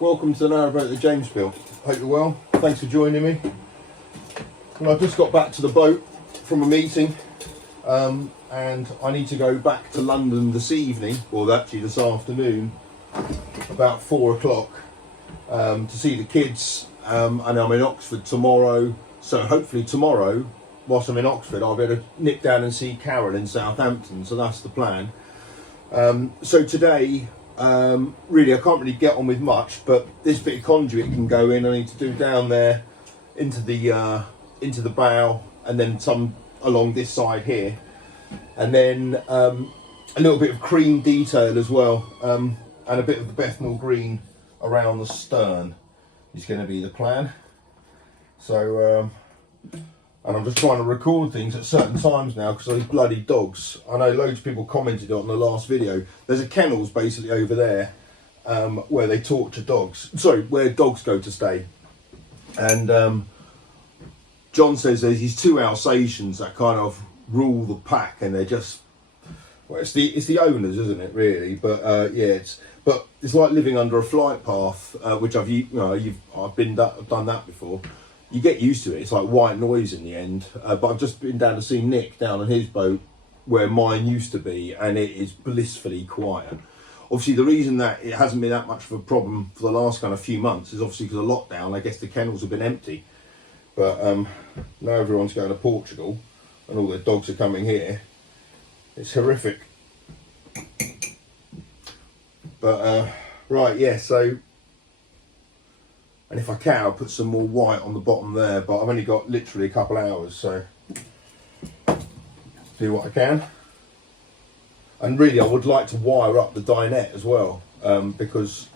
Welcome to the Narrowboat that James built. Hope you're well. Thanks for joining me. And I just got back to the boat from a meeting, and I need to go back to London this evening, or actually this afternoon, about 4 o'clock, to see the kids. And I'm in Oxford tomorrow, so hopefully tomorrow, whilst I'm in Oxford, I'll be able to nip down and see Carol in Southampton. So that's the plan. So today, really, I can't really get on with much, but this bit of conduit can go in. I need to do down there into the bow, and then some along this side here, and then a little bit of cream detail as well, and a bit of the Bethnal green around the stern is going to be the plan. So and I'm just trying to record things at certain times now because of these bloody dogs. I know loads of people commented on the last video. There's a kennels basically over there, where they torture dogs. Sorry, where dogs go to stay. And John says there's these two Alsatians that kind of rule the pack, and they're just, well, it's the owners, isn't it, really? But yeah, it's like living under a flight path, which I've done that before. You get used to it. It's like white noise in the end. But I've just been down to see Nick down on his boat where mine used to be, and it is blissfully quiet. Obviously, the reason that it hasn't been that much of a problem for the last kind of few months is obviously because of lockdown. I guess the kennels have been empty. But now everyone's going to Portugal and all their dogs are coming here. It's horrific. But right, yeah, so, and if I can, I'll put some more white on the bottom there, but I've only got literally a couple hours, so do what I can. And really, I would like to wire up the Dinette as well, because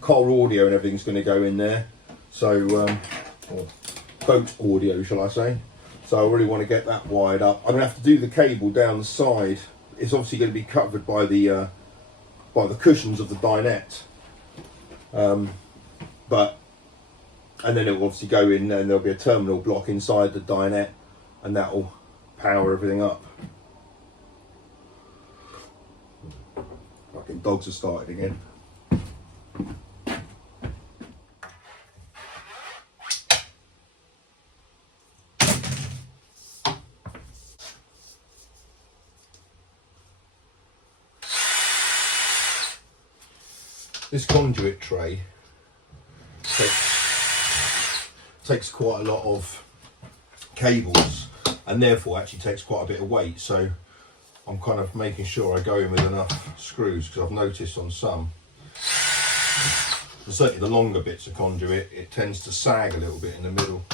car audio and everything's going to go in there. So, or boat audio, shall I say. So I really want to get that wired up. I'm going to have to do the cable down the side. It's obviously going to be covered by the cushions of the Dinette. And then it will obviously go in, and there'll be a terminal block inside the Dinette, and that will power everything up. Fucking dogs are started again. This conduit tray takes quite a lot of cables, and therefore actually takes quite a bit of weight, so I'm kind of making sure I go in with enough screws, because I've noticed on some, certainly the longer bits of conduit, it tends to sag a little bit in the middle.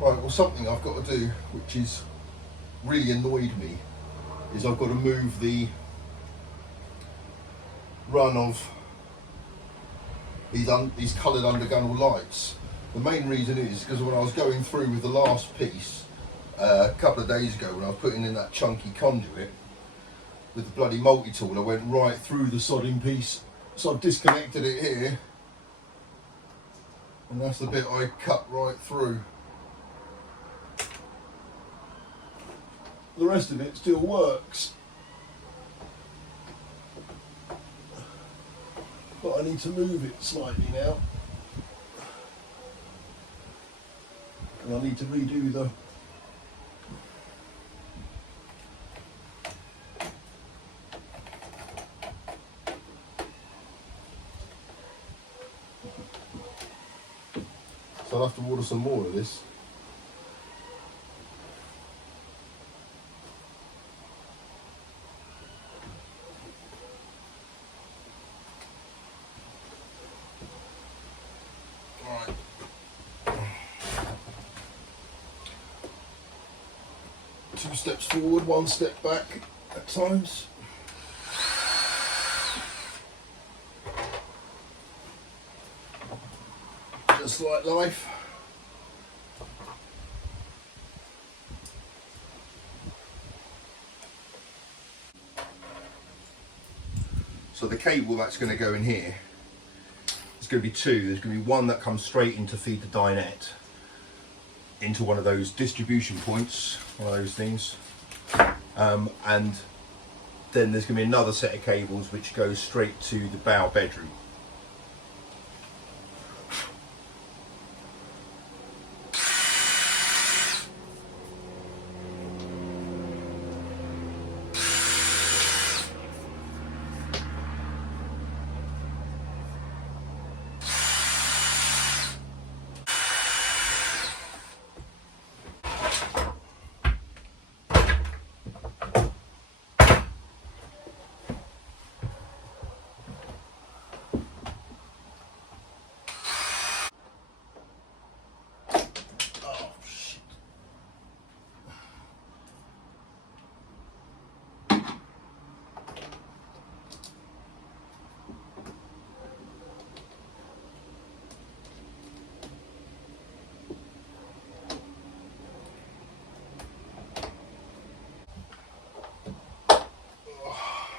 Right, well, something I've got to do, which is really annoyed me, is I've got to move the run of these coloured undergunnel lights. The main reason is because when I was going through with the last piece a couple of days ago, when I was putting in that chunky conduit with the bloody multi-tool, I went right through the sodding piece. So I've disconnected it here, and that's the bit I cut right through. The rest of it still works. but I need to move it slightly now. And I need to redo the so I'll have to order some more of this. Two steps forward, one step back at times. Just like life. So the cable that's going to go in here, there's going to be two. There's going to be one that comes straight in to feed the dinette into one of those distribution points, one of those things, and then there's going to be another set of cables which goes straight to the bow bedroom.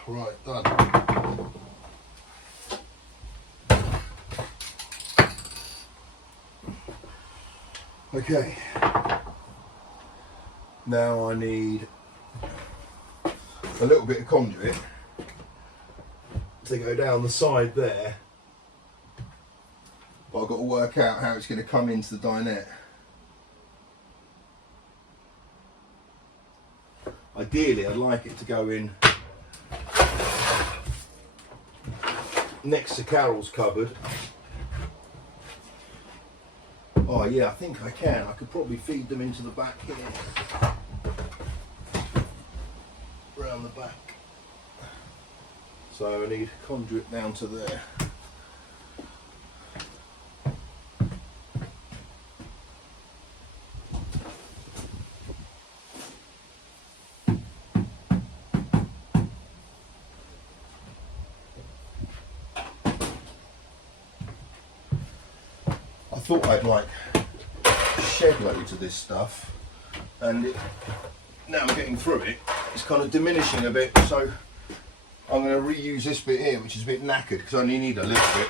Right, done. Okay. Now I need a little bit of conduit to go down the side there, but I've got to work out how it's going to come into the dinette. Ideally, I'd like it to go in next to Carol's cupboard. Oh yeah, I think I can. I could probably feed them into the back here. Round the back. So I need conduit down to there. I thought I'd like shed loads of this stuff, and now I'm getting through it, it's kind of diminishing a bit, so I'm going to reuse this bit here, which is a bit knackered because I only need a little bit.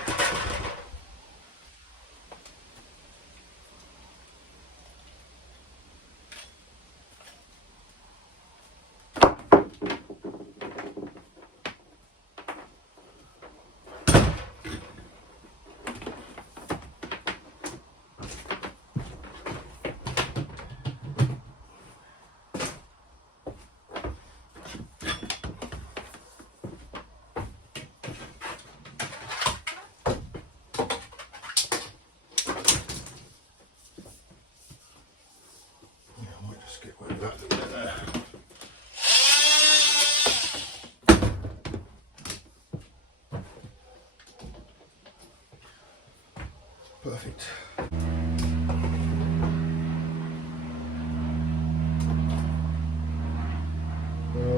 Perfect. I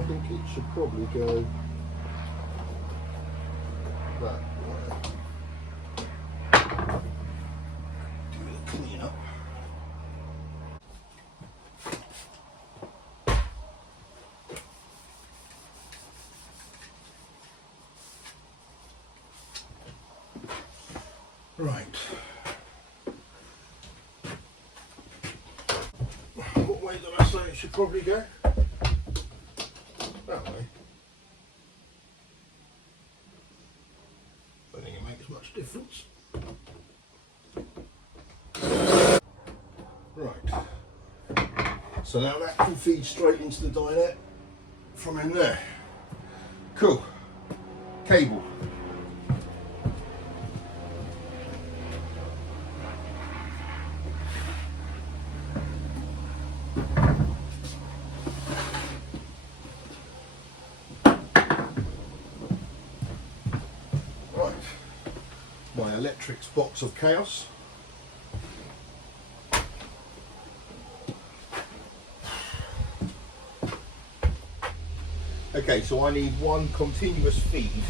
think it should probably go that way. Do the clean up. Right. What way did I say it should probably go? That way. I think it much difference. Right, so now that can feed straight into the dinette from in there. Cool. Cable. Right, my electrics box of chaos. Okay, so I need one continuous feed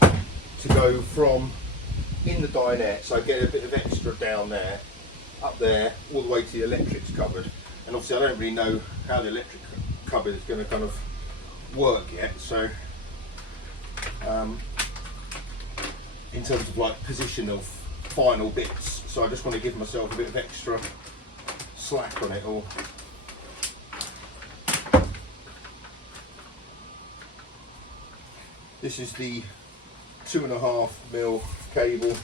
to go from in the dinette, so I get a bit of extra down there, up there, all the way to the electrics cupboard. And obviously I don't really know how the electric cupboard is going to kind of work yet, so in terms of like position of final bits, so I just want to give myself a bit of extra slack on it all. This is the 2.5mm cable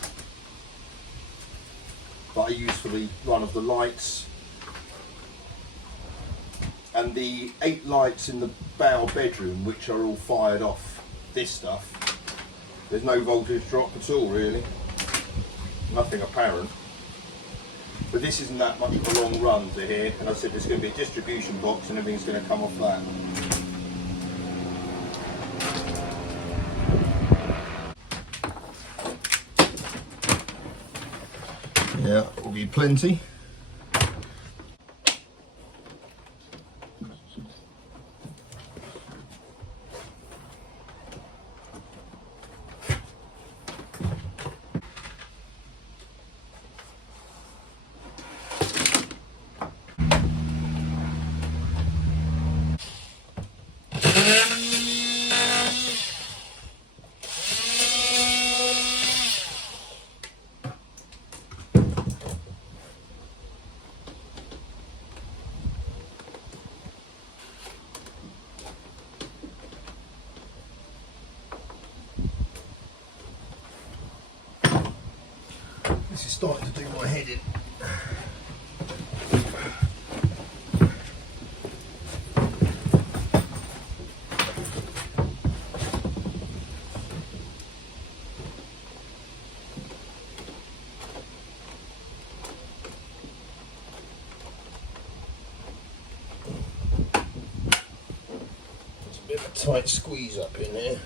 that I use for the run of the lights, and the 8 lights in the bow bedroom, which are all fired off this stuff. There's no voltage drop at all really, nothing apparent, but this isn't that much of a long run to here, and I said there's going to be a distribution box and everything's going to come off that. Yeah, will be plenty. This is starting to do my head in. There's a bit of a tight squeeze up in there.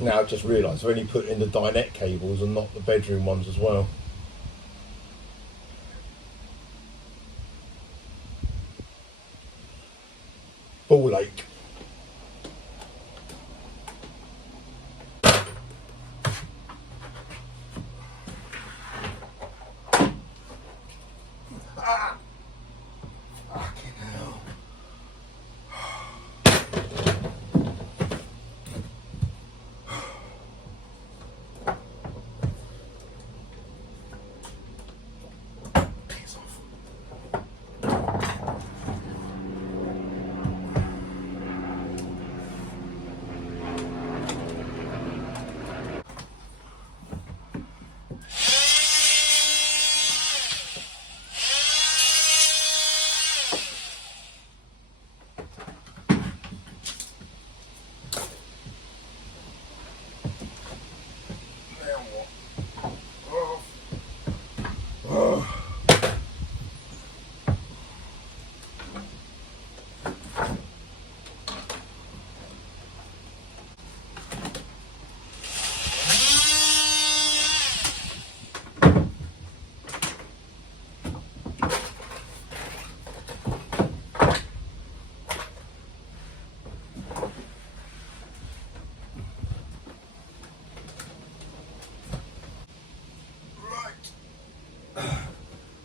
Now I've just realised I've only put in the dinette cables and not the bedroom ones as well. Ball ache.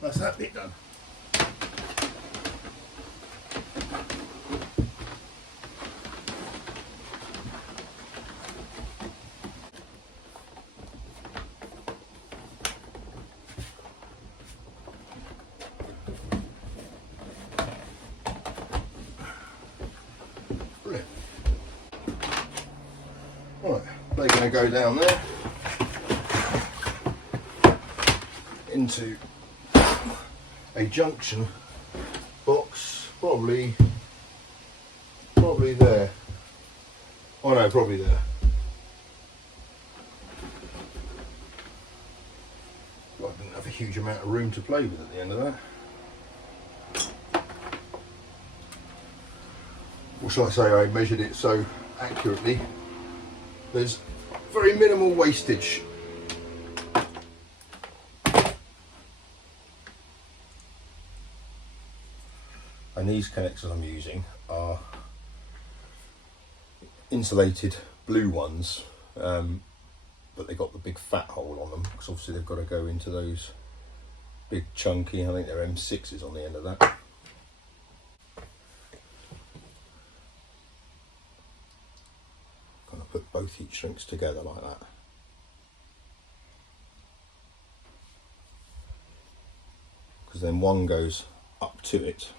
That's that bit done. Right, they're going to go down there into a junction box, probably there. Oh no, probably there. Well, I didn't have a huge amount of room to play with at the end of that. Or shall I say, I measured it so accurately, there's very minimal wastage. And these connectors I'm using are insulated blue ones, but they got the big fat hole on them because obviously they've got to go into those big chunky, I think they're M6s on the end of that. Kind of put both heat shrinks together like that. Because then one goes up to it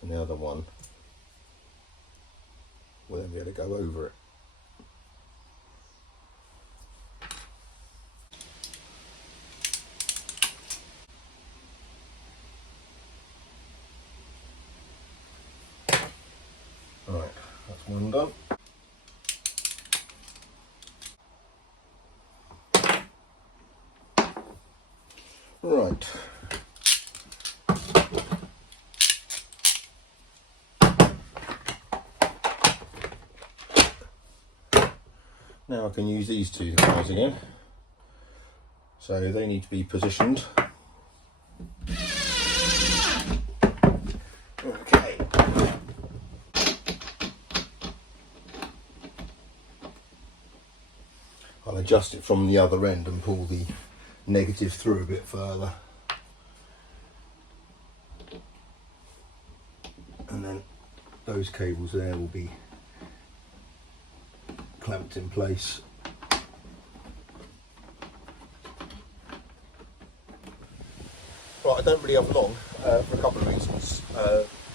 and the other one will then be able to go over it. Right, that's one done. Right. Now I can use these two guys again. So they need to be positioned. Okay. I'll adjust it from the other end and pull the negative through a bit further. And then those cables there will be clamped in place. Right, I don't really have long for a couple of reasons.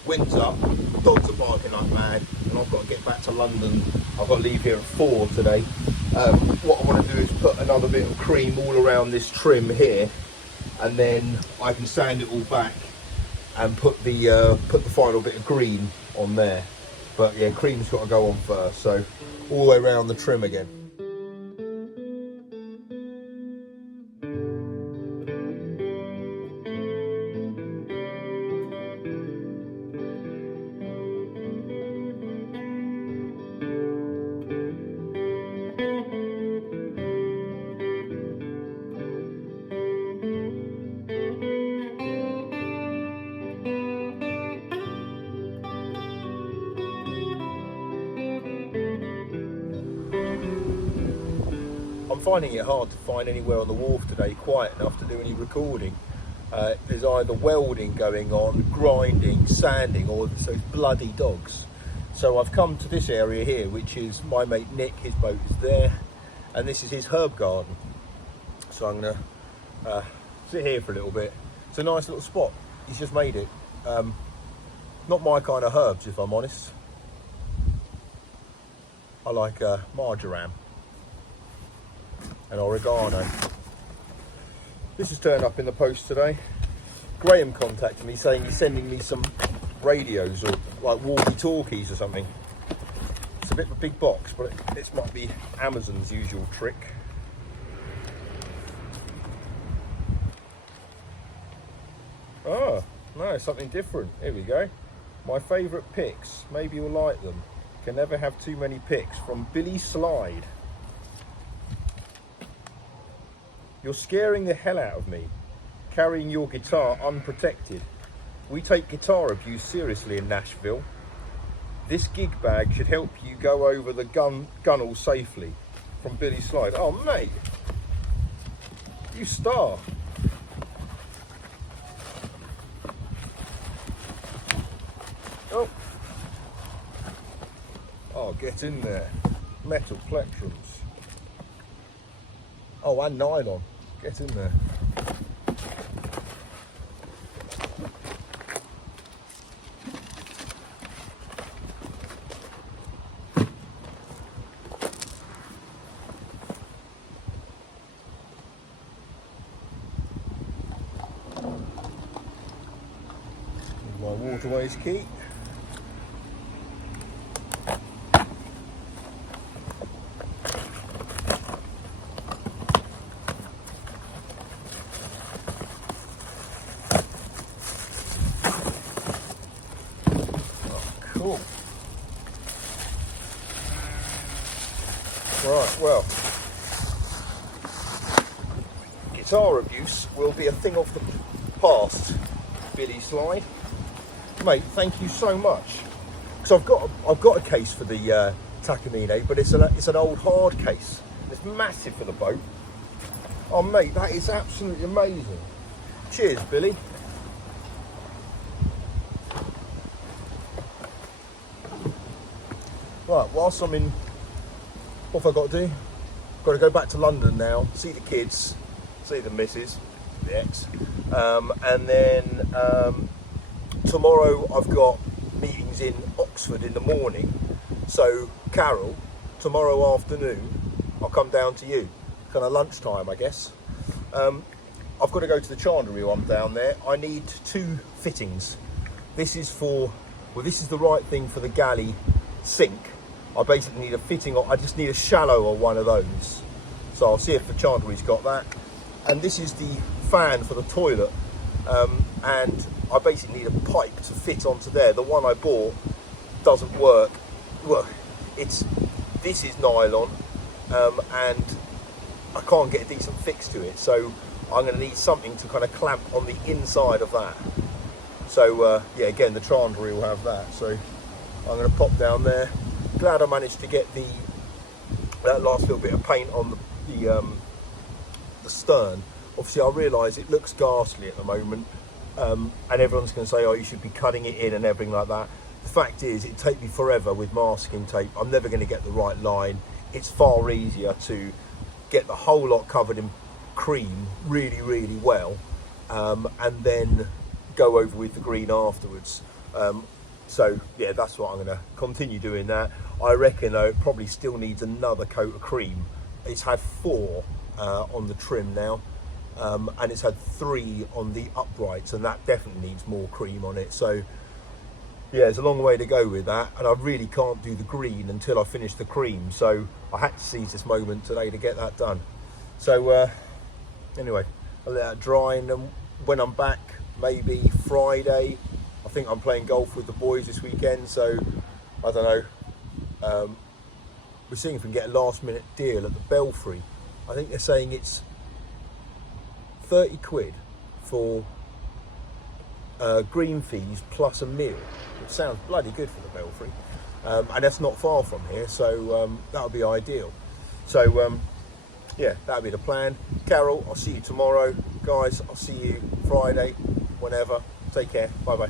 Wind's up, dogs are barking like mad, and I've got to get back to London. I've got to leave here at 4 today. What I want to do is put another bit of cream all around this trim here, and then I can sand it all back and put the final bit of green on there. But yeah, cream's got to go on first, so all the way around the trim again. I'm finding it hard to find anywhere on the wharf today quiet enough to do any recording. There's either welding going on, grinding, sanding, or those bloody dogs. So I've come to this area here, which is my mate Nick, his boat is there, and this is his herb garden. So I'm going to sit here for a little bit. It's a nice little spot. He's just made it. Not my kind of herbs, if I'm honest. I like marjoram and oregano. This has turned up in the post today. Graham contacted me saying he's sending me some radios or like walkie-talkies or something. It's a bit of a big box, but this might be Amazon's usual trick. Oh, no, something different. Here we go. My favourite picks. Maybe you'll like them. Can never have too many picks. From Billy Slide. You're scaring the hell out of me, carrying your guitar unprotected. We take guitar abuse seriously in Nashville. This gig bag should help you go over the gunnel safely. From Billy Slide. Oh, mate. You star. Oh. Oh, get in there. Metal plectrums. Oh, and nylon. Get in there. waterways key. Cool. Right, well, guitar abuse will be a thing of the past, Billy Slide. Mate, thank you so much. Because I've got a case for the Takamine, but it's an old hard case. It's massive for the boat. Oh mate, that is absolutely amazing. Cheers, Billy. Right, whilst I'm in, what have I got to do? Got to go back to London now, see the kids, see the missus, the ex, and then tomorrow I've got meetings in Oxford in the morning. So Carol, tomorrow afternoon I'll come down to you, kind of lunchtime I guess. I've got to go to the chandlery while I'm down there. I need 2 fittings. This is the right thing for the galley sink. I basically need a fitting, I just need a shallower one of those. So I'll see if the chandlery's got that. And this is the fan for the toilet. And I basically need a pipe to fit onto there. The one I bought doesn't work. Well, this is nylon, and I can't get a decent fix to it. So I'm going to need something to kind of clamp on the inside of that. So yeah, again, the chandlery will have that. So I'm going to pop down there. Glad I managed to get that last little bit of paint on the stern. Obviously I realise it looks ghastly at the moment, and everyone's going to say, oh, you should be cutting it in and everything like that. The fact is, it'd take me forever with masking tape. I'm never going to get the right line. It's far easier to get the whole lot covered in cream really, really well, and then go over with the green afterwards. So yeah, that's what I'm going to continue doing that. I reckon though it probably still needs another coat of cream. It's had 4 on the trim now, and it's had 3 on the uprights, and that definitely needs more cream on it. So yeah, there's a long way to go with that, and I really can't do the green until I finish the cream. So I had to seize this moment today to get that done. So anyway, I'll let that dry, and then when I'm back, maybe Friday, I think I'm playing golf with the boys this weekend, so I don't know. We're seeing if we can get a last minute deal at the Belfry. I think they're saying it's 30 quid for green fees plus a meal, which sounds bloody good for the Belfry. And that's not far from here, so that would be ideal. So yeah, that would be the plan. Carol, I'll see you tomorrow. Guys, I'll see you Friday, whenever. Take care. Bye bye.